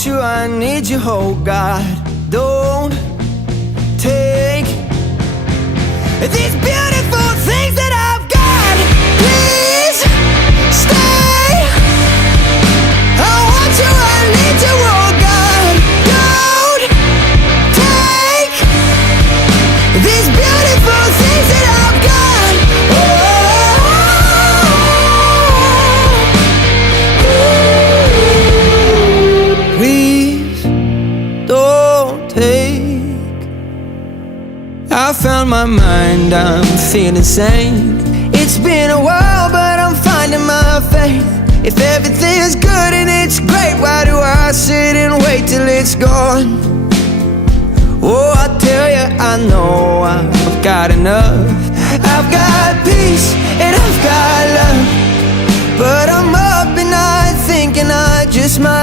want you, I need you, oh God. Don't take these beautiful things that I've got. Please stay. I want you, I need you, oh God. Don't take these beautiful things that I've got. Please don't take. I found my mind, I'm feeling sane. It's been a while, but I'm finding my faith. If everything's good and it's great, why do I sit and wait till it's gone? Oh, I tell you, I know I've got enough. I've got peace and I've got love, but I'm up at night thinking I just might